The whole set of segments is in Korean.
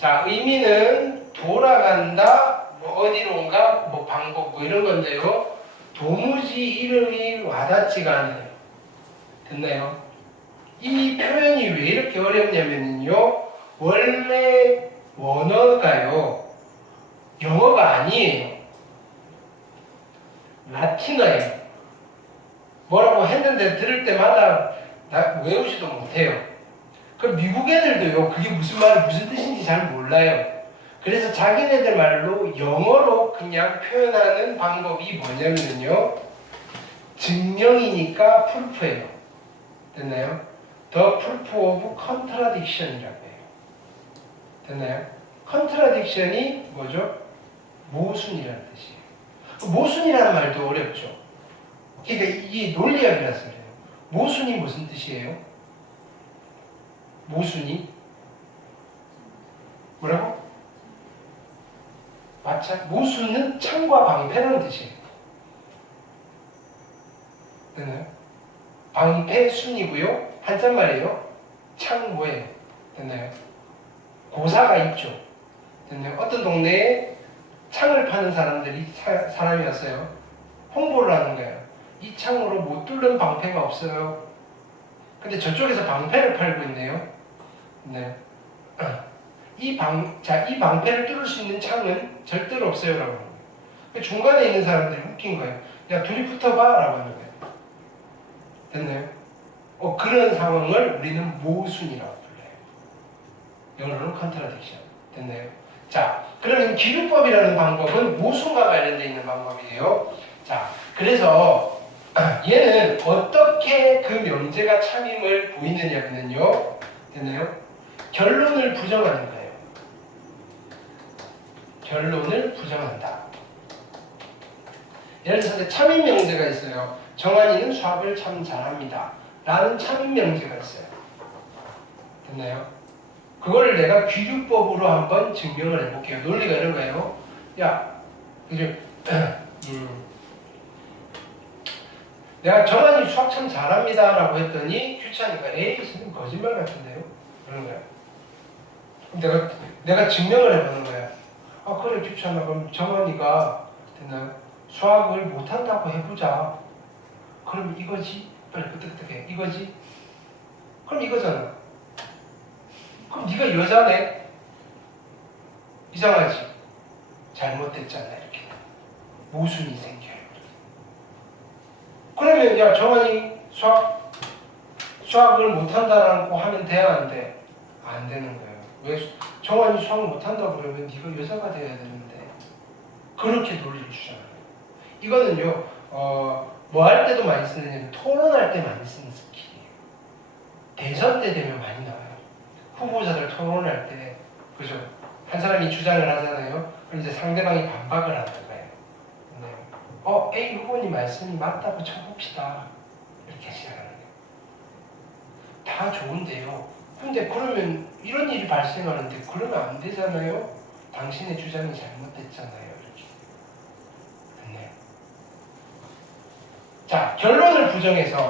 자, 의미는 돌아간다, 뭐 어디론가, 뭐 방법, 뭐 이런 건데요. 도무지 이름이 와닿지가 않아요. 됐나요? 이 표현이 왜 이렇게 어렵냐면요. 원래 원어가요. 영어가 아니에요. 라틴어예요. 뭐라고 했는데 들을 때마다 외우지도 못해요. 그 미국 애들도요. 그게 무슨 말이 무슨 뜻인지 잘 몰라요. 그래서 자기네들 말로 영어로 그냥 표현하는 방법이 뭐냐면요. 증명이니까 프루프예요. 됐나요? The proof of contradiction이라고 해요. 됐나요? contradiction이 뭐죠? 모순이라는 뜻이에요. 모순이라는 말도 어렵죠. 그러니까 이게 논리학이라서 그래요. 모순이 무슨 뜻이에요? 모순이 뭐라고? 마찬 모순은 창과 방패라는 뜻이에요. 됐나요? 방패 순이고요. 한자말이에요. 창 뭐예요? 됐나요? 고사가 있죠. 됐나요? 어떤 동네에 창을 파는 사람이었어요. 홍보를 하는 거예요. 이 창으로 못 뚫는 방패가 없어요. 근데 저쪽에서 방패를 팔고 있네요. 네. 이 방패를 뚫을 수 있는 창은 절대로 없어요. 라고 하는 거예요. 중간에 있는 사람들이 웃긴 거예요. 야, 둘이 붙어봐. 라고 하는 거예요. 됐나요? 그런 상황을 우리는 모순이라고 불러요. 영어로는 contradiction. 됐나요? 자, 그러면 기류법이라는 방법은 모순과 관련되어 있는 방법이에요. 자, 그래서 얘는 어떻게 그 명제가 참임을 보이느냐면요. 됐나요? 결론을 부정하는 거예요. 결론을 부정한다. 예를 들어서 참임 명제가 있어요. 정한이는 수학을 참 잘합니다. 라는 참임 명제가 있어요. 됐나요? 그거를 내가 귀류법으로 한번 증명을 해볼게요. 논리가 이런 거예요. 야, 그죠? 내가 정한이 수학 참 잘합니다. 라고 했더니 규찬이가 에이, 선생님 거짓말 같은데요? 그런 거야. 그럼 내가 증명을 해보는 거야. 아, 그래, 규찬아. 그럼 정한이가 됐나요? 수학을 못한다고 해보자. 그럼 이거지? 빨리 끄떡끄떡해. 이거지? 그럼 이거잖아. 그럼 네가 여자네? 이상하지? 잘못됐잖아. 이렇게 모순이 생겨요. 그러면 야 정한이 수학을 못한다라고 하면 돼야 안 돼? 안 되는 거예요. 왜 정한이 수학을 못한다고 그러면 네가 여자가 돼야 되는데 그렇게 논리를 주잖아요. 이거는요 뭐 할 때도 많이 쓰는 토론할 때 많이 쓰는 스킬이에요. 대선 때 되면 많이 나와요. 후보자들 토론할 때 그죠? 한 사람이 주장을 하잖아요. 그럼 이제 상대방이 반박을 하는 거예요. 네. A 후보님 말씀이 맞다고 쳐봅시다. 이렇게 시작하는 거예요. 다 좋은데요. 근데 그러면 이런 일이 발생하는데 그러면 안 되잖아요. 당신의 주장이 잘못됐잖아요. 이렇게. 네. 자, 결론을 부정해서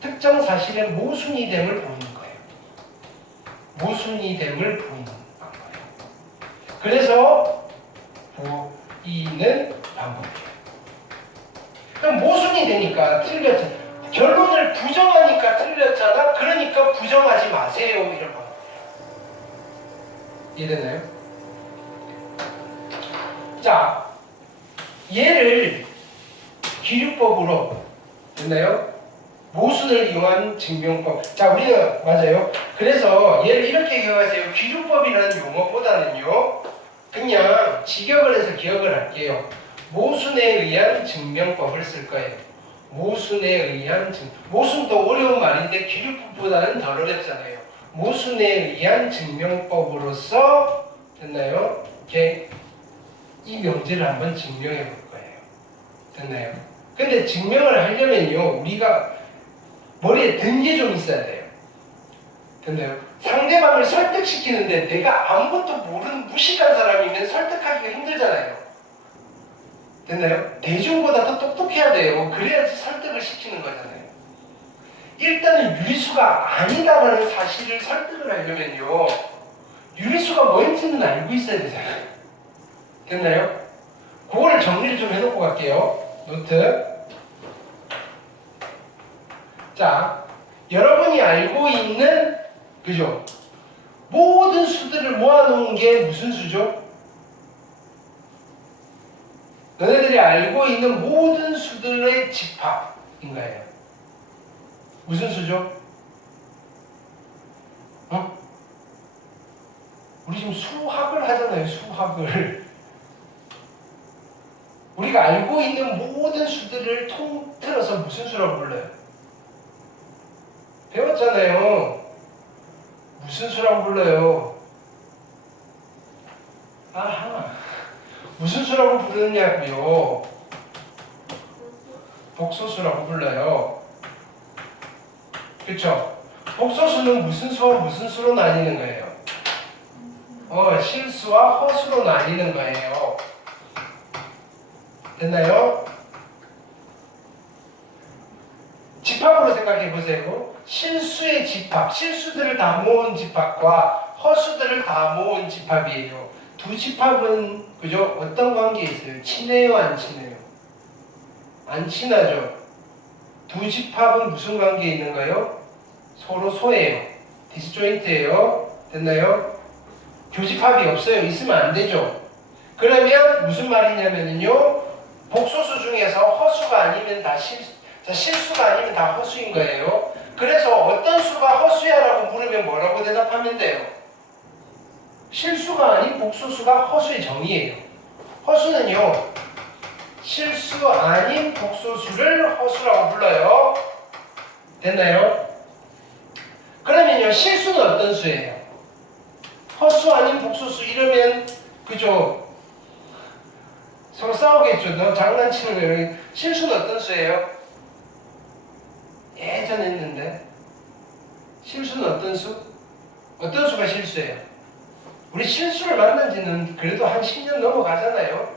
특정 사실의 모순이 됨을 보이는 거예요. 모순이 됨을 보이는 방법이에요. 그래서 보이는 방법이에요. 그럼 모순이 되니까 틀렸잖아. 결론을 부정하니까 틀렸잖아. 그러니까 부정하지 마세요. 이런 방법이에요. 이해되나요? 자, 얘를 기류법으로 됐나요? 모순을 이용한 증명법. 자, 우리는 맞아요. 그래서 얘를 이렇게 기억하세요. 기류법이라는 용어보다는요. 그냥 직역을 해서 기억을 할게요. 모순에 의한 증명법을 쓸 거예요. 모순에 의한 모순도 어려운 말인데 기류법보다는 덜 어렵잖아요. 모순에 의한 증명법으로서 됐나요? 이렇게 이 명제를 한번 증명해 볼 거예요. 됐나요? 근데 증명을 하려면요. 우리가 머리에 든 게 좀 있어야 돼요. 됐나요? 상대방을 설득시키는데 내가 아무것도 모르는 무식한 사람이면 설득하기가 힘들잖아요. 됐나요? 대중보다 더 똑똑해야 돼요. 그래야지 설득을 시키는 거잖아요. 일단은 유리수가 아니다라는 사실을 설득을 하려면요. 유리수가 실수가 뭔지는 알고 있어야 되잖아요. 됐나요? 그거를 정리를 좀 해놓고 갈게요. 노트. 자, 여러분이 알고 있는, 그죠? 모든 수들을 모아놓은 게 무슨 수죠? 너네들이 알고 있는 모든 수들의 집합인 거예요. 무슨 수죠? 어? 우리 지금 수학을 하잖아요. 수학을. 우리가 알고 있는 모든 수들을 통틀어서 무슨 수라고 불러요? 배웠잖아요. 무슨 수라고 불러요? 아하. 무슨 수라고 부르느냐고요? 복소수라고 불러요. 그렇죠? 복소수는 무슨 수와 무슨 수로 나뉘는 거예요? 실수와 허수로 나뉘는 거예요. 됐나요? 집합으로 생각해 보세요. 실수의 집합, 실수들을 다 모은 집합과 허수들을 다 모은 집합이에요. 두 집합은 그죠? 어떤 관계에 있어요? 친해요, 안 친해요? 안 친하죠. 두 집합은 무슨 관계에 있는가요? 서로 소예요. 디스조인트예요. 됐나요? 교집합이 없어요. 있으면 안 되죠. 그러면 무슨 말이냐면요. 복소수 중에서 허수가 아니면 다 실수가 아니면 다 허수인 거예요. 그래서 어떤 수가 허수야라고 물으면 뭐라고 대답하면 돼요? 실수가 아닌 복소수가 허수의 정의예요. 허수는요. 실수 아닌 복소수를 허수라고 불러요. 됐나요? 그러면요. 실수는 어떤 수예요? 허수 아닌 복소수 이러면 그죠? 서로 싸우겠죠. 너 장난치는 거예요. 실수는 어떤 수예요? 예전에 했는데 실수는 어떤 수? 어떤 수가 실수예요? 우리 실수를 만난 지는 그래도 한 10년 넘어가잖아요.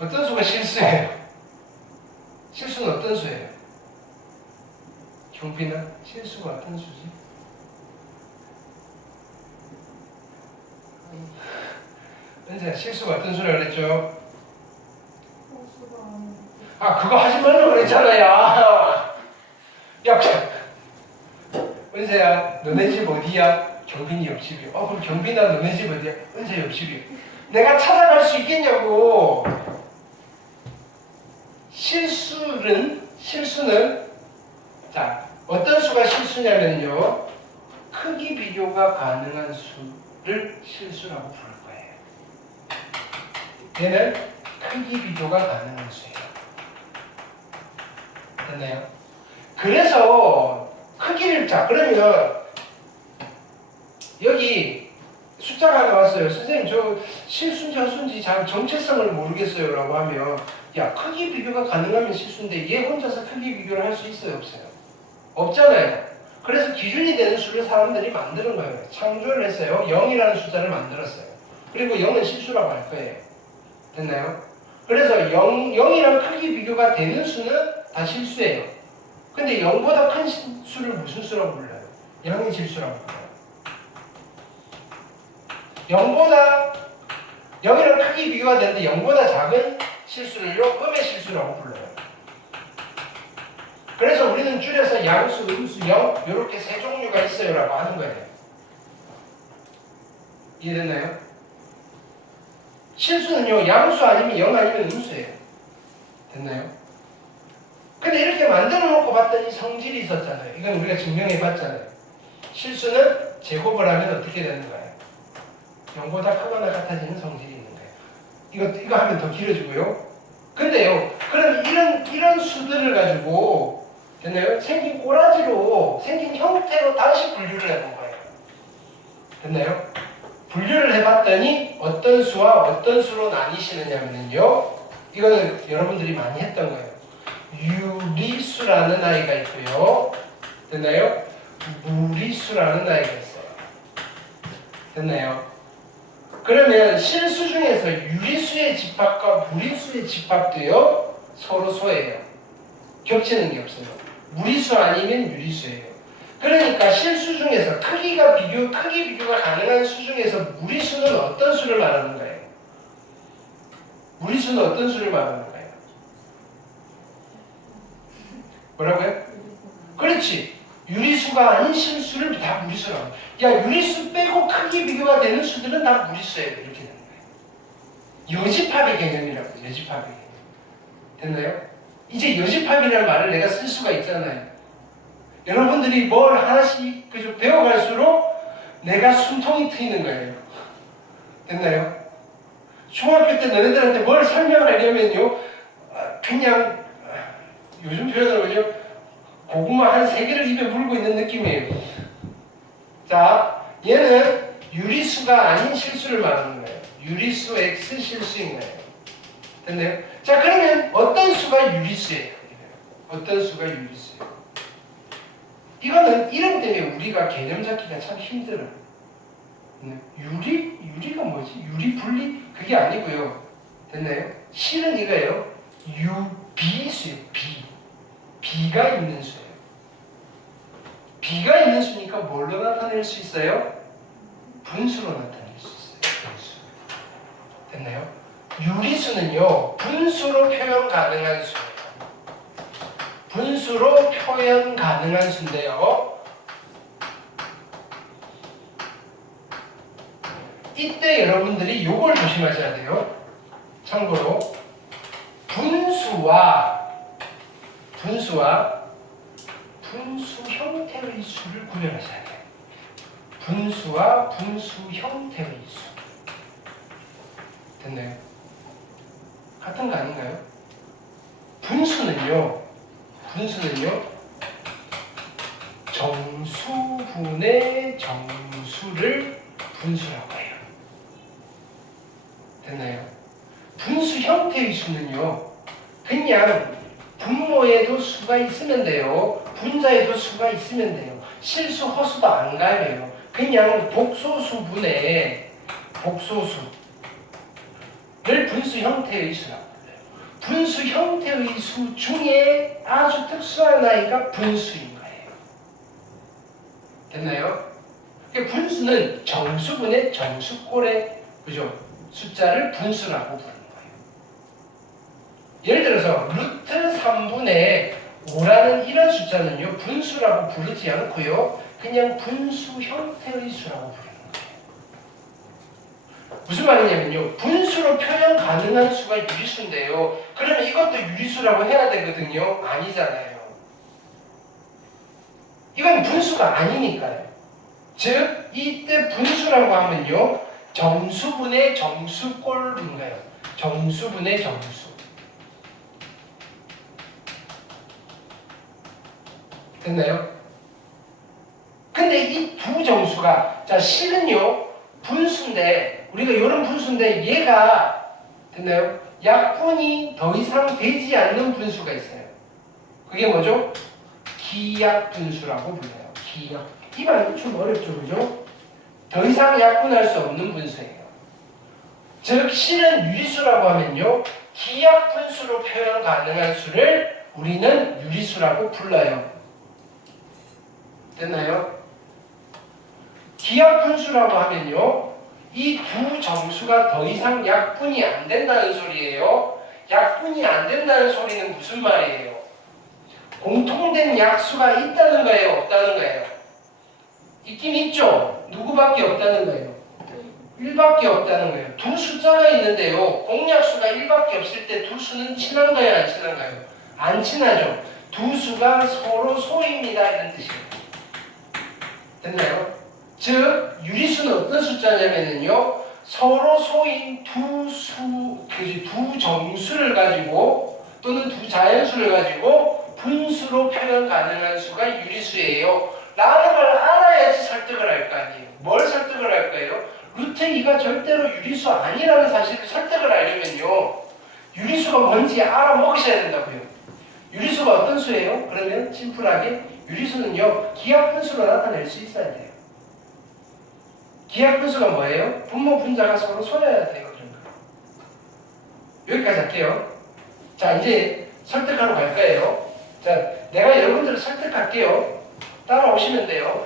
어떤 수가 실수예요? 실수는 어떤 수예요? 경빈아, 실수가 어떤 수지? 은세야, 실수가 어떤 수라고 그랬죠? 그거 하지 말라고 그랬잖아요. 야, 은세야, 너네 집 어디야? 경빈이 옆집이요. 그럼 경빈아, 너네 집 어디야? 은세 옆집이요. 내가 찾아갈 수 있겠냐고. 실수는 자, 어떤 수가 실수냐면요. 크기 비교가 가능한 수를 실수라고 부를 거예요. 얘는 크기 비교가 가능한 수예요. 됐나요? 그래서 크기를 그러면 여기 숫자가 나왔어요. 선생님 저 실수인지 허수인지 잘 정체성을 모르겠어요 라고 하면 야 크기 비교가 가능하면 실수인데 얘 혼자서 크기 비교를 할 수 있어요? 없어요? 없잖아요. 그래서 기준이 되는 수를 사람들이 만드는 거예요. 창조를 했어요. 0이라는 숫자를 만들었어요. 그리고 0은 실수라고 할 거예요. 됐나요? 그래서 0이랑 크기 비교가 되는 수는 다 실수예요. 근데 0보다 큰 수를 무슨 수라고 불러요? 양의 실수라고 불러요. 0이랑 크기 비교가 되는데 0보다 작은 실수를요, 음의 실수라고 불러요. 그래서 우리는 줄여서 양수, 음수, 영 이렇게 세 종류가 있어요 라고 하는 거예요. 이해됐나요? 실수는요, 양수 아니면 영 아니면 음수예요. 됐나요? 근데 이렇게 만들어 놓고 봤더니 성질이 있었잖아요. 이건 우리가 증명해 봤잖아요. 실수는 제곱을 하면 어떻게 되는 거예요? 0보다 크거나 같아지는 성질이 있는 거예요. 이거 하면 더 길어지고요. 근데요, 그럼 이런 수들을 가지고, 됐나요? 생긴 꼬라지로, 생긴 형태로 다시 분류를 해본 거예요. 됐나요? 분류를 해봤더니 어떤 수와 어떤 수로 나뉘시느냐면요. 이거는 여러분들이 많이 했던 거예요. 유리수라는 아이가 있고요. 됐나요? 무리수라는 아이가 있어요. 됐나요? 그러면 실수 중에서 유리수의 집합과 무리수의 집합도요. 서로 소예요. 겹치는 게 없어요. 무리수 아니면 유리수예요. 그러니까 실수 중에서 크기가 비교 크기 비교가 가능한 수 중에서 무리수는 어떤 수를 말하는 거예요? 무리수는 어떤 수를 말하는 거예요? 뭐라고요? 그렇지. 유리수가 아닌 실수를 다 무리수라고. 야, 유리수 빼고 크기 비교가 되는 수들은 다 무리수예요. 이렇게 되는 거예요. 여집합의 개념이라고. 여집합의 개념. 됐나요? 이제 여집합이라는 말을 내가 쓸 수가 있잖아요. 여러분들이 뭘 하나씩 그저 배워갈수록 내가 숨통이 트이는 거예요. 됐나요? 중학교 때 너네들한테 뭘 설명하려면요, 그냥 요즘 표현으로 뭐죠? 고구마 한 3개를 입에 물고 있는 느낌이에요. 자, 얘는 유리수가 아닌 실수를 말하는 거예요. 유리수 X 실수인 거예요. 됐나요? 자, 그러면 어떤 수가 유리수예요? 어떤 수가 유리수예요? 이거는 이름 때문에 우리가 개념 잡기가 참 힘들어요. 유리가 뭐지? 유리 분리? 그게 아니고요. 됐나요? 실은 이거예요. 유비수예요. 비가 있는 수예요. 비가 있는 수니까 뭘로 나타낼 수 있어요? 분수로 나타낼 수 있어요. 분수. 됐나요? 유리수는요, 분수로 표현 가능한 수예요. 분수로 표현 가능한 수인데요. 이때 여러분들이 요걸 조심하셔야 돼요. 참고로 분수와 분수 형태의 수를 구별하셔야 돼요. 분수와 분수 형태의 수. 됐나요? 같은 거 아닌가요? 분수는요, 정수분의 정수를 분수라고 해요. 됐나요? 분수 형태의 수는요, 그냥 분모에도 수가 있으면 돼요. 분자에도 수가 있으면 돼요. 실수, 허수도 안 가려요. 그냥 복소수분의 복소수를 분수 형태의 수라고 불러요. 분수 형태의 수 중에 아주 특수한 아이가 분수인 거예요. 됐나요? 그러니까 분수는 정수분의 정수꼴의 그죠? 숫자를 분수라고 부르는 거예요. 예를 들어서 루트 3분의 5라는 이런 숫자는요, 분수라고 부르지 않고요, 그냥 분수 형태의 수라고 부르는 거예요. 무슨 말이냐면요, 분수로 표현 가능한 수가 유리수인데요, 그러면 이것도 유리수라고 해야 되거든요? 아니잖아요. 이건 분수가 아니니까요. 즉, 이때 분수라고 하면요, 정수분의 정수꼴인 거예요. 정수분의 정수. 됐나요? 근데 이 두 정수가, 자, 실은요, 분수인데, 우리가 이런 분수인데, 얘가, 됐나요? 약분이 더 이상 되지 않는 분수가 있어요. 그게 뭐죠? 기약분수라고 불러요. 기약. 이 말이 좀 어렵죠, 그죠? 더 이상 약분할 수 없는 분수예요. 즉, 실은 유리수라고 하면요, 기약분수로 표현 가능한 수를 우리는 유리수라고 불러요. 됐나요? 기약분수라고 하면요, 이 두 정수가 더 이상 약분이 안 된다는 소리예요. 약분이 안 된다는 소리는 무슨 말이에요? 공통된 약수가 있다는 거예요? 없다는 거예요? 있긴 있죠? 누구밖에 없다는 거예요? 1밖에 없다는 거예요. 두 숫자가 있는데요, 공약수가 1밖에 없을 때 두 수는 친한가요? 안 친한가요? 안 친하죠? 두 수가 서로 소입니다, 이런 뜻이에요. 됐나요? 즉, 유리수는 어떤 숫자냐면요, 서로 소인 두 정수를 가지고 또는 두 자연수를 가지고 분수로 표현 가능한 수가 유리수예요. 라는 걸 알아야지 설득을 할 거 아니에요. 뭘 설득을 할 거예요? 루트 2가 절대로 유리수 아니라는 사실을 설득을 하려면요, 유리수가 뭔지 알아먹으셔야 된다고요. 유리수가 어떤 수예요? 그러면 심플하게 유리수는요, 기하분수로 나타낼 수 있어야 돼요. 기하분수가 뭐예요? 분모 분자가 서로 소여야 돼요. 여기까지 할게요. 자, 이제 설득하러 갈 거예요. 자, 내가 여러분들을 설득할게요. 따라오시면 돼요.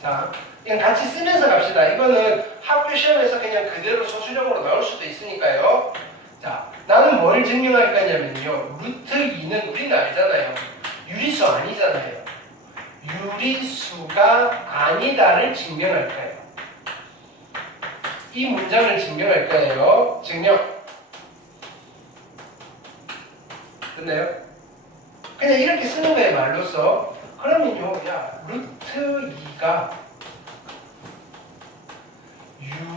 자, 그냥 같이 쓰면서 갑시다. 이거는 학교 시험에서 그냥 그대로 소수령으로 나올 수도 있으니까요. 자, 나는 뭘 증명할 거냐면요. 루트 2는 우리는 알잖아요. 유리수 아니잖아요. 유리수가 아니다를 증명할 거예요. 이 문장을 증명할 거예요. 증명. 됐나요? 그냥 이렇게 쓰는 거예요, 말로써. 그러면요, 야, 루트 2가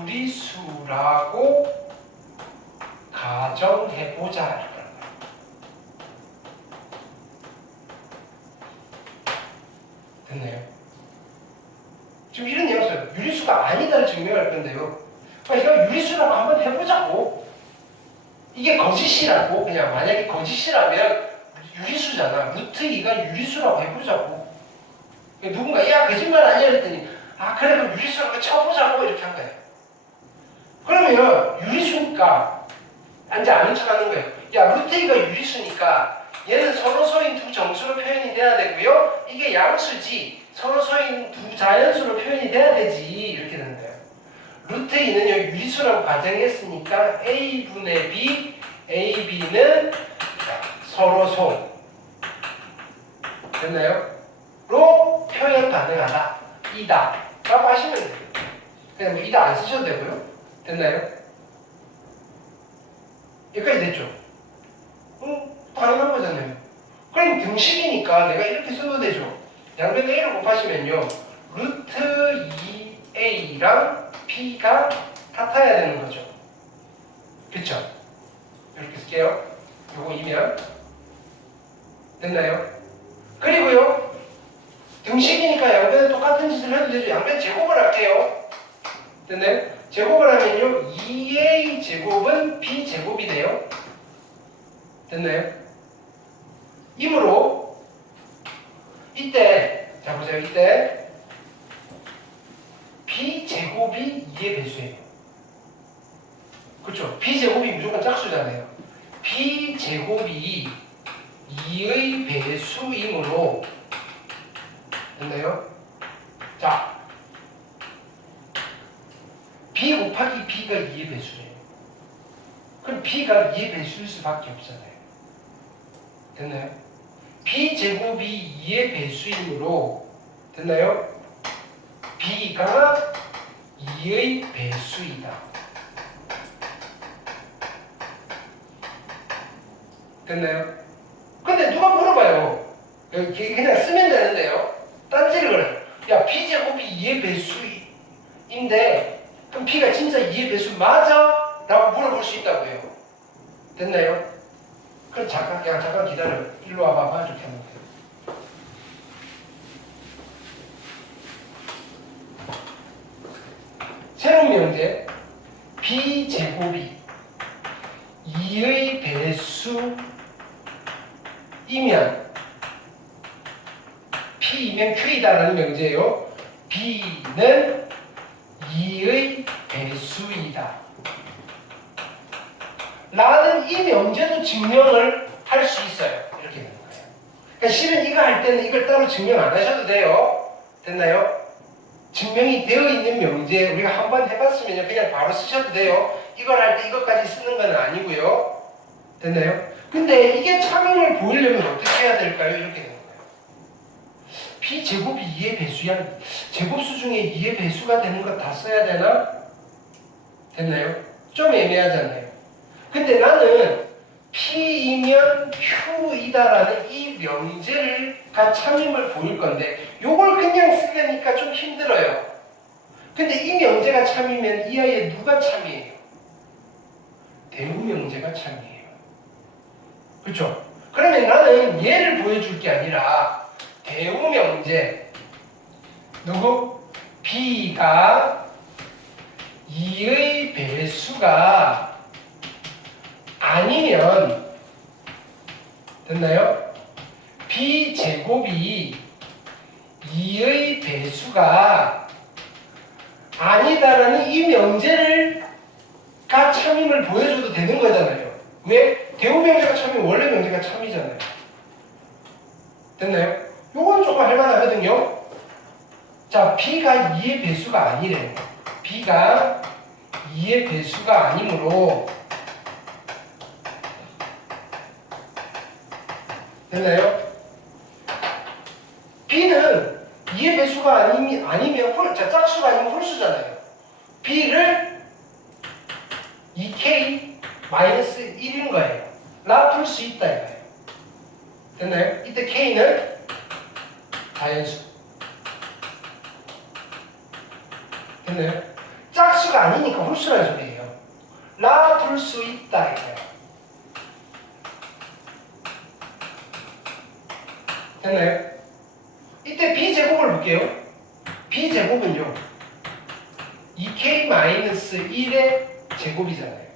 유리수라고 가정해보자. 됐나요? 지금 이런 뉘앙스예요. 유리수가 아니다를 증명할 건데요. 그러니까 유리수라고 한번 해보자고. 이게 거짓이라고. 그냥 만약에 거짓이라면 유리수잖아. 루트 2가 유리수라고 해보자고. 누군가 야 거짓말 아니야 그랬더니 아 그래 그럼 유리수라고 쳐보자고 이렇게 한 거예요. 그러면 유리수니까 이제 아는 척 하는 거예요. 야 루트 2가 유리수니까 얘는 서로소인 두 정수로 표현이 돼야 되고요. 이게 양수지 서로소인 두 자연수로 표현이 돼야 되지 이렇게 되는 거예요. 루트 2는요 유리수라고 가정했으니까 A분의 B, AB는 서로소 됐나요? 로 표현 가능하다. 이다 라고 하시면 돼요. 그냥 뭐 이다 안 쓰셔도 되고요. 됐나요? 여기까지 됐죠? 당연한 거잖아요. 그럼 등식이니까 내가 이렇게 써도 되죠. 양변 A를 곱하시면요 루트 2A랑 B가 같아야 되는 거죠. 그쵸? 이렇게 쓸게요. 요거 이면 됐나요? 그리고요 등식이니까 양변은 똑같은 짓을 해도 되죠. 양변 제곱을 할게요. 됐나요? 제곱을 하면요 2A 제곱은 B 제곱이 돼요. 됐나요? 이므로 이때 자 보세요. 이때 B 제곱이 2의 배수예요. 그렇죠? B 제곱이 무조건 짝수잖아요. B 제곱이 2의 배수이므로 됐나요? 자 B 곱하기 B가 2의 배수예요. 그럼 B가 2의 배수일 수밖에 없잖아요. 됐나요? B 제곱이 2의 배수이므로 됐나요? B가 2의 배수이다. 됐나요? 근데 누가 물어봐요. 그냥 쓰면 되는데요. 딴지를 걸어요. 야 B 제곱이 2의 배수인데 그럼 B가 진짜 2의 배수 맞아? 라고 물어볼 수 있다고 해요. 됐나요? 그럼 잠깐 기다려. 일로 와봐봐. 이렇게 하면 돼요. 새로운 명제 B 제곱이 2의 배수이면 P이면 Q이다라는 명제예요. B는 2의 배수이다. 라는 이 명제도 증명을 할 수 있어요. 이렇게 되는 거예요. 그러니까 실은 이거 할 때는 이걸 따로 증명 안 하셔도 돼요. 됐나요? 증명이 되어 있는 명제 우리가 한번 해봤으면 그냥 바로 쓰셔도 돼요. 이걸 할 때 이것까지 쓰는 건 아니고요. 됐나요? 근데 이게 참임을 보이려면 어떻게 해야 될까요? 이렇게 되는 거예요. B제곱이 2의 배수야. 제곱수 중에 2의 배수가 되는 거 다 써야 되나? 됐나요? 좀 애매하잖아요. 근데 나는 P이면 Q이다라는 이 명제가 참임을 보일 건데 요걸 그냥 쓰려니까 좀 힘들어요. 근데 이 명제가 참이면 이 아이에 누가 참이에요? 대우 명제가 참이에요. 그렇죠? 그러면 나는 얘를 보여줄 게 아니라 대우 명제 누구? B가 2의 배수가 아니면 됐나요? B제곱이 2의 배수가 아니다라는 이 명제가 참임을 보여줘도 되는 거잖아요. 왜? 대우 명제가 참이면 원래 명제가 참이잖아요. 됐나요? 요건 조금 할만하거든요. 자, b가 2의 배수가 아니래요. b가 2의 배수가 아니므로 됐나요? b는 2의 배수가 아니면 자, 짝수가 아니면 홀수잖아요. b를 2k-1인 거예요. 놔둘 수 있다 이거예요. 됐나요? 이때 k는 자연수. 됐나요? 짝수가 아니니까 홀수라는 소리예요. 놔둘 수 있다 이거예요. 됐나요? 이때 b제곱을 볼게요. b제곱은요 2k-1의 제곱이잖아요.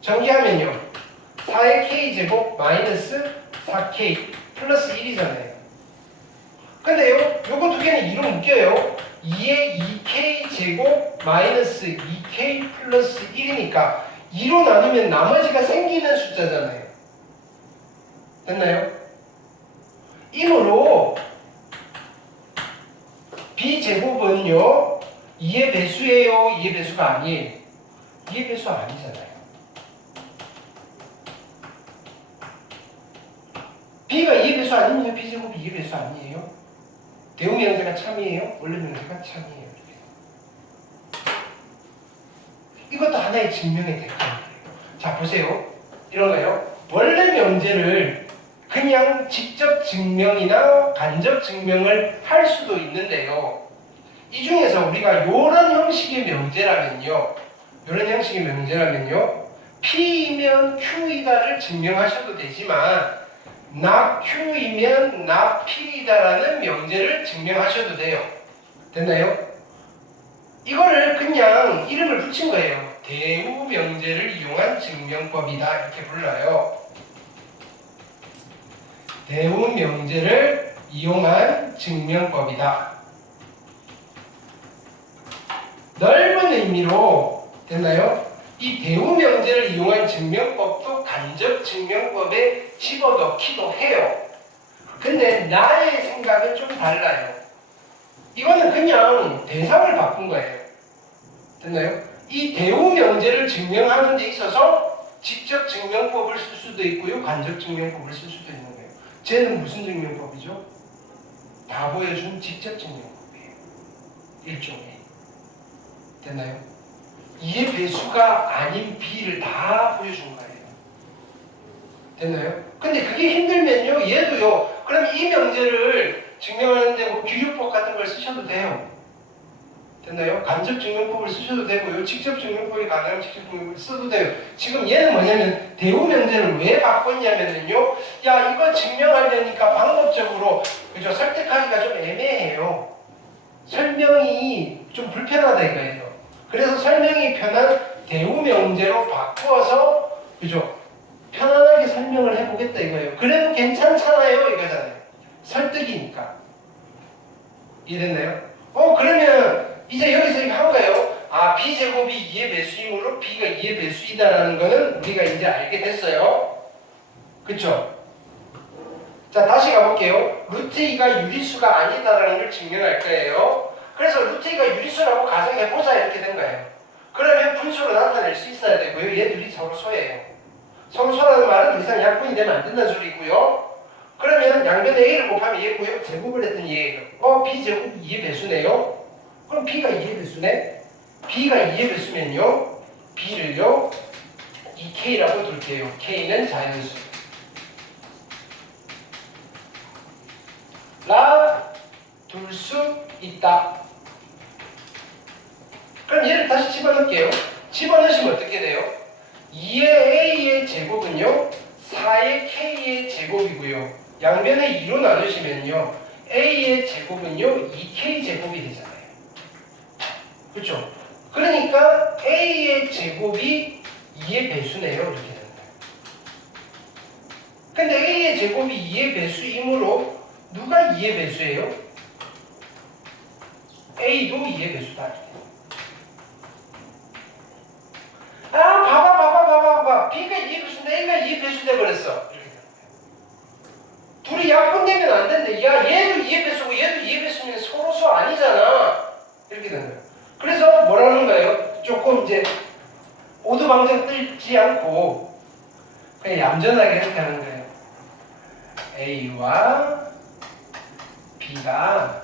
전개하면요 4의 k제곱 마이너스 4k 플러스 1이잖아요. 근데요 요거 두 개는 2로 묶여요. 2의 2k 제곱 마이너스 2k 플러스 1이니까 2로 나누면 나머지가 생기는 숫자잖아요. 됐나요? 이므로 b제곱은요 2의 배수예요? 2의 배수가 아니에요? 2의 배수 아니잖아요. b가 2의 배수 아니면 b제곱이 2의 배수 아니에요? 대우명제가 참이에요? 원래명제가 참이에요. 이것도 하나의 증명의 대가예요. 자 보세요. 이런 거예요. 원래 명제를 그냥 직접 증명이나 간접 증명을 할 수도 있는데요. 이 중에서 우리가 이런 형식의 명제라면요. P이면 Q이다를 증명하셔도 되지만 not Q이면 not P이다라는 명제를 증명하셔도 돼요. 됐나요? 이거를 그냥 이름을 붙인 거예요. 대우 명제를 이용한 증명법이다 이렇게 불러요. 대우 명제를 이용한 증명법이다. 넓은 의미로 됐나요? 이 대우 명제를 이용한 증명법도 간접 증명법에 집어넣기도 해요. 근데 나의 생각은 좀 달라요. 이거는 그냥 대상을 바꾼 거예요. 됐나요? 이 대우 명제를 증명하는 데 있어서 직접 증명법을 쓸 수도 있고요. 간접 증명법을 쓸 수도 있는 거예요. 쟤는 무슨 증명법이죠? 다 보여준 직접 증명법이에요. 일종의. 됐나요? 2의 배수가 아닌 b를 다 보여준 거예요. 됐나요? 근데 그게 힘들면요. 얘도요. 그럼 이 명제를 증명하는데 뭐 규율법 같은 걸 쓰셔도 돼요. 됐나요? 간접 증명법을 쓰셔도 되고요. 직접 증명법이 가능하면 직접 증명법을 써도 돼요. 지금 얘는 뭐냐면 대우 명제를 왜 바꿨냐면요. 야 이거 증명하려니까 방법적으로 그죠? 설득하기가 좀 애매해요. 설명이 좀 불편하다 이거예요. 그래서 설명이 편한 대우 명제로 바꾸어서 그죠? 편안하게 설명을 해보겠다 이거예요. 그래도 괜찮잖아요 이거잖아요. 설득이니까. 이해됐나요? 그러면 이제 여기서 이거 한 거예요. 아, b제곱이 2의 배수이므로 b가 2의 배수이다라는 거는 우리가 이제 알게 됐어요. 그쵸? 자, 다시 가볼게요. 루트 2가 유리수가 아니다라는 걸 증명할 거예요. 그래서 루트 2가 유리수라고 가정해보자 이렇게 된 거예요. 그러면 분수로 나타낼 수 있어야 되고요. 얘들이 서로 소예요. 서로 소라는 말은 더 이상 약분이 되면 안 된다는 소리고요. 그러면 양변에 a를 곱하면 얘고요. 제곱을 했더니 얘예요. b제곱 2의 배수네요. 그럼 b가 2의 배수네. b가 2의 배수면요. b를요. 2k라고 둘게요. k는 자연수. 라 둘 수 있다. 그럼 얘를 다시 집어넣을게요. 집어넣으시면 어떻게 돼요? 2의 a의 제곱은요. 4의 k의 제곱이고요. 양변에 2로 나누시면요. a의 제곱은요. 2k 제곱이 되잖아요. 그렇죠? 그러니까 a의 제곱이 2의 배수네요. 이렇게 되는 거예요. 근데 a의 제곱이 2의 배수이므로 누가 2의 배수예요? a도 2의 배수다. 봐봐. b가 2의 배수인데 a가 2의 배수 돼버렸어. 이렇게 되는 거예요. 둘이 약분되면 안 된대. 야, 얘도 2의 배수고 얘도 2의 배수면 서로 수 아니잖아. 이렇게 되는 거예요. 그래서 뭐라는 거예요? 조금 이제 오두방정 떨지 않고 그냥 얌전하게 이렇게 하는 거예요. A와 B가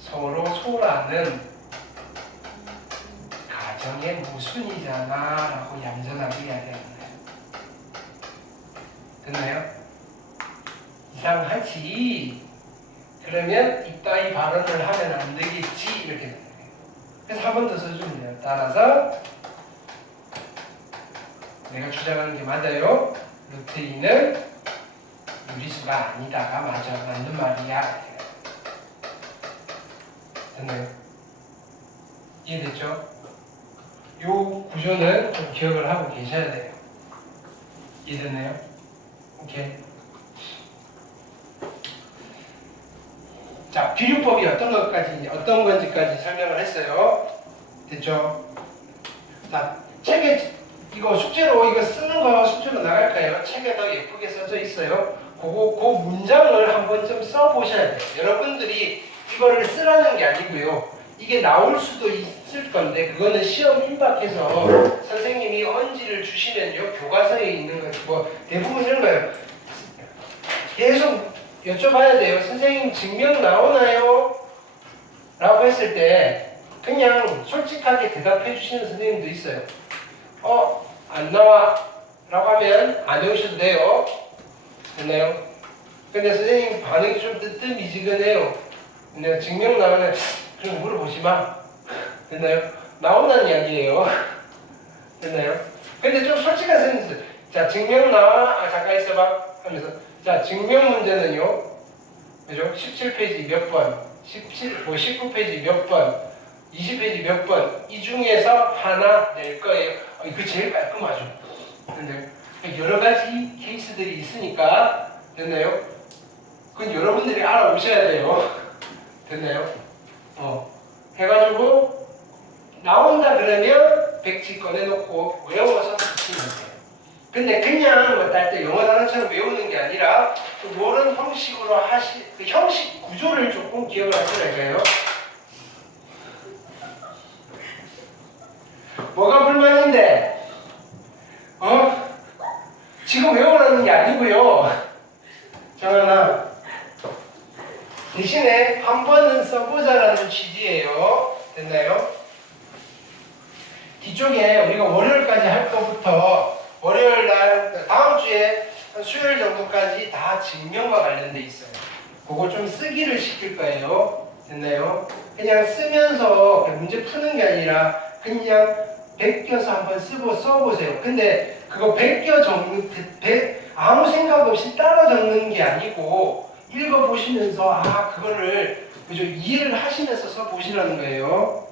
서로 소라는 가정의 모순이잖아 라고 얌전하게 이야기하는 거예요. 됐나요? 이상하지? 그러면 이따위 발언을 하면 안 되겠지? 이렇게 되는 거예요. 그래서 한 번 더 써주면 돼요. 따라서 내가 주장하는 게 맞아요. 루트 2는 유리수가 아니다가 맞아. 맞는 말이야. 됐나요? 이해됐죠? 요 구조는 좀 기억을 하고 계셔야 돼요. 이해됐나요? 오케이. 자, 비율법이 어떤 건지까지 설명을 했어요. 됐죠? 자, 책에 이거 숙제로 이거 쓰는 거 숙제로 나갈까요? 책에도 예쁘게 써져 있어요. 그 문장을 한번 좀 써보셔야 돼요. 여러분들이 이거를 쓰라는 게 아니고요. 이게 나올 수도 있을 건데 그거는 시험 임박해서 선생님이 언지를 주시면요. 교과서에 있는 거 뭐 대부분 이런 거예요. 계속 여쭤봐야 돼요. 선생님 증명 나오나요? 라고 했을 때 그냥 솔직하게 대답해 주시는 선생님도 있어요. 안 나와 라고 하면 안 외우셔도 돼요. 됐나요? 근데 선생님 반응이 좀 뜨뜻미지근해요. 근데 증명 나오면 그럼 물어보지 마. 됐나요? 나온다는 이야기예요. 됐나요? 근데 좀 솔직한 선생님 있어요. 자, 증명 나와. 잠깐 있어봐. 하면서 자, 증명 문제는요. 그죠? 17페이지 몇 번, 19페이지 몇 번, 20페이지 몇 번, 이 중에서 하나 낼 거예요. 이거 제일 깔끔하죠. 됐나요? 여러 가지 케이스들이 있으니까, 됐나요? 그건 여러분들이 알아오셔야 돼요. 됐나요? 해가지고, 나온다 그러면 백지 꺼내놓고 외워서 붙이면 돼요. 근데 그냥 뭐 딸 때 영어 단어처럼 외우는 게 아니라 이런 형식으로 그 형식 구조를 조금 기억을 하시라고요. 뭐가 불만인데? 지금 외우라는 게 아니고요. 정하나 대신에 한 번은 써보자라는 취지예요. 됐나요? 뒤쪽에 우리가 월요일까지 할 거부터 월요일 날 다음 주에 수요일 정도까지 다 증명과 관련돼 있어요. 그거 좀 쓰기를 시킬 거예요. 됐나요? 그냥 쓰면서 문제 푸는 게 아니라 그냥 베껴서 한번 써보세요. 근데 그거 아무 생각 없이 따라 적는 게 아니고 읽어보시면서 그거를 그죠? 이해를 하시면서 써보시라는 거예요.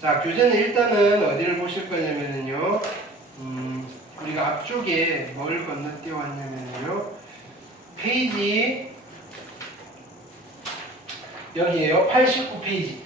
자, 교재는 일단은 어디를 보실 거냐면요. 우리가 앞쪽에 뭘 건너뛰어 왔냐면요. 페이지 여기에요. 89페이지.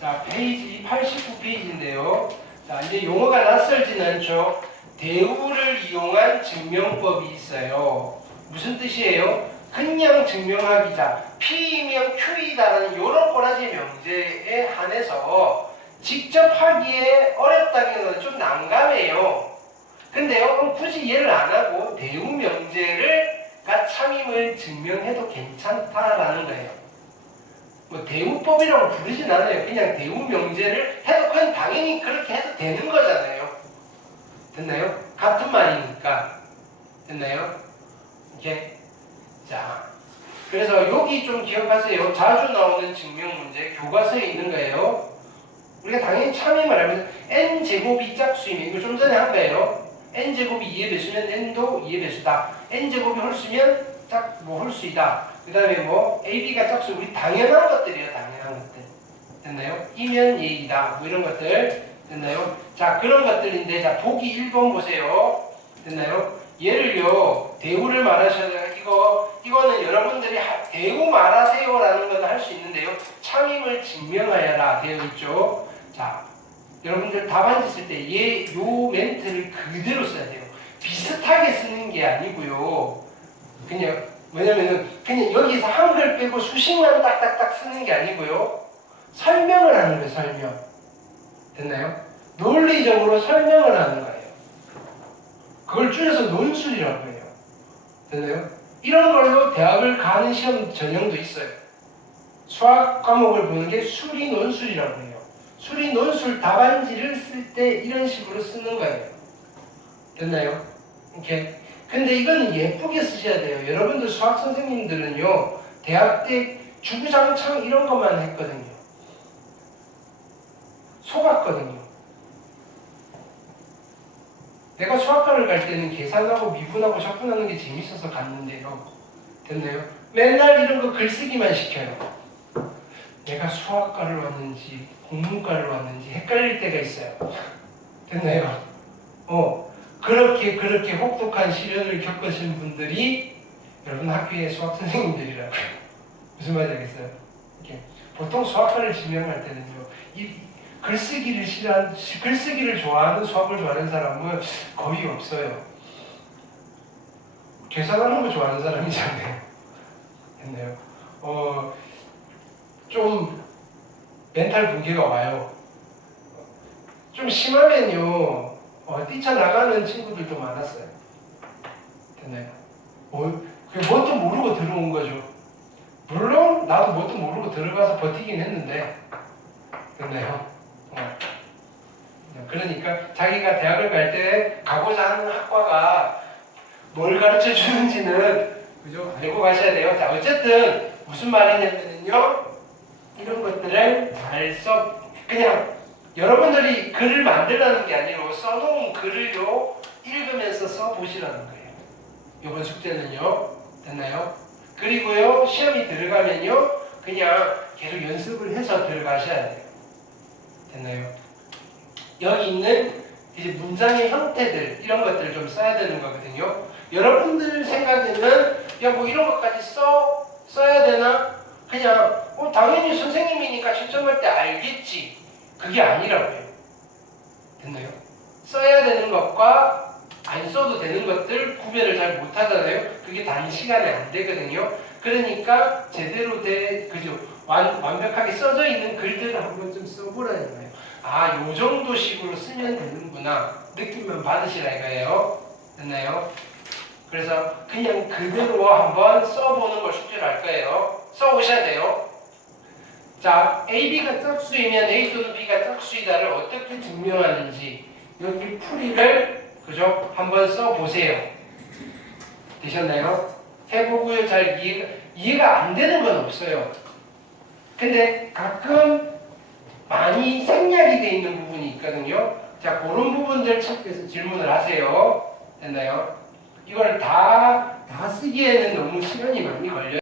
자, 페이지 89페이지인데요. 자, 이제 용어가 낯설진 않죠. 대우를 이용한 증명법이 있어요. 무슨 뜻이에요? 그냥 증명하기. 자, P이면 Q이다라는 이런 꼬라지 명제에 한해서 직접 하기에 어렵다기보다는 좀 난감해요. 근데요, 그럼 굳이 얘를 안 하고 대우 명제를 참임을 증명해도 괜찮다라는 거예요. 뭐 대우법이라고 부르진 않아요. 그냥 대우 명제를 해도 그냥 당연히 그렇게 해도 되는 거잖아요. 됐나요? 같은 말이니까. 됐나요? 이렇게. 자, 그래서 여기 좀 기억하세요. 자주 나오는 증명 문제 교과서에 있는 거예요. 우리가 당연히 참임을 하면서 n제곱이 짝수이면 이거 좀 전에 한 거예요. n제곱이 2의 배수면 n도 2의 배수다. n제곱이 홀수면 홀수이다. 그 다음에 ab가 짝수. 우리 당연한 것들이에요. 당연한 것들. 됐나요? 이면 예이다. 뭐 이런 것들. 됐나요? 자, 그런 것들인데, 자, 보기 1번 보세요. 됐나요? 얘를요, 대우를 말하셔야 이거는 여러분들이 대우 말하세요라는 건 할 수 있는데요. 참임을 증명하여라 되어 있죠. 자, 여러분들 답안지 쓸 때 요 멘트를 그대로 써야 돼요. 비슷하게 쓰는 게 아니고요. 그냥 왜냐면은 그냥 여기서 한글 빼고 수식만 딱딱딱 쓰는 게 아니고요. 설명을 하는 거예요. 설명. 됐나요? 논리적으로 설명을 하는 거예요. 그걸 줄여서 논술이라고 해요. 됐나요? 이런 걸로 대학을 가는 시험 전형도 있어요. 수학 과목을 보는 게 수리 논술이라고 해요. 수리 논술 답안지를 쓸 때 이런 식으로 쓰는 거예요. 됐나요? 이렇게. 근데 이건 예쁘게 쓰셔야 돼요. 여러분들 수학 선생님들은요, 대학 때 주구장창 이런 것만 했거든요. 속았거든요. 내가 수학과를 갈 때는 계산하고 미분하고 적분하는 게 재밌어서 갔는데요. 됐나요? 맨날 이런 거 글쓰기만 시켜요. 내가 수학과를 왔는지 국문과를 왔는지 헷갈릴 때가 있어요. 됐나요? 그렇게 혹독한 시련을 겪으신 분들이 여러분 학교의 수학 선생님들이라고요. 무슨 말인지 알겠어요? 이렇게 보통 수학과를 지명할 때는요, 글쓰기를 좋아하는 수학을 좋아하는 사람은 거의 없어요. 계산하는 거 좋아하는 사람이잖아요. 됐나요? 좀 멘탈 붕괴가 와요. 좀 심하면요, 뛰쳐나가는 친구들도 많았어요. 됐나요? 뭣도 모르고 들어온 거죠. 물론 나도 뭣도 모르고 들어가서 버티긴 했는데, 됐나요? 그러니까 자기가 대학을 갈 때 가고자 하는 학과가 뭘 가르쳐 주는지는 그죠? 알고 가셔야 돼요. 자, 어쨌든 무슨 말이냐면요, 이런 것들을 잘 그냥 여러분들이 글을 만들라는 게 아니고 써놓은 글을요 읽으면서 써보시라는 거예요. 이번 숙제는요. 됐나요? 그리고요 시험이 들어가면요 그냥 계속 연습을 해서 들어가셔야 돼요. 됐나요? 여기 있는 이제 문장의 형태들 이런 것들을 좀 써야 되는 거거든요. 여러분들 생각에는 야 뭐 이런 것까지 써야 되나? 그냥 당연히 선생님이니까 채점할 때 알겠지. 그게 아니라고요. 됐나요? 써야 되는 것과 안 써도 되는 것들 구별을 잘 못하잖아요. 그게 단시간에 안 되거든요. 그러니까 제대로 그죠? 완벽하게 써져 있는 글들을 한번 좀 써보라는 거예요. 아, 요 정도 식으로 쓰면 되는구나. 느낌만 받으시라 이거예요. 됐나요? 그래서 그냥 그대로 한번 써보는 걸 숙제로 할 거예요. 써보셔야 돼요. 자, AB가 짝수이면 A 또는 B가 짝수이다를 어떻게 증명하는지 여기 풀이를 그죠? 한번 써보세요. 되셨나요? 해보고요. 잘 이해가 안 되는 건 없어요. 근데 가끔 많이 생략이 돼 있는 부분이 있거든요. 자, 그런 부분들 체크해서 질문을 하세요. 됐나요? 이걸 다 쓰기에는 너무 시간이 많이 걸려요.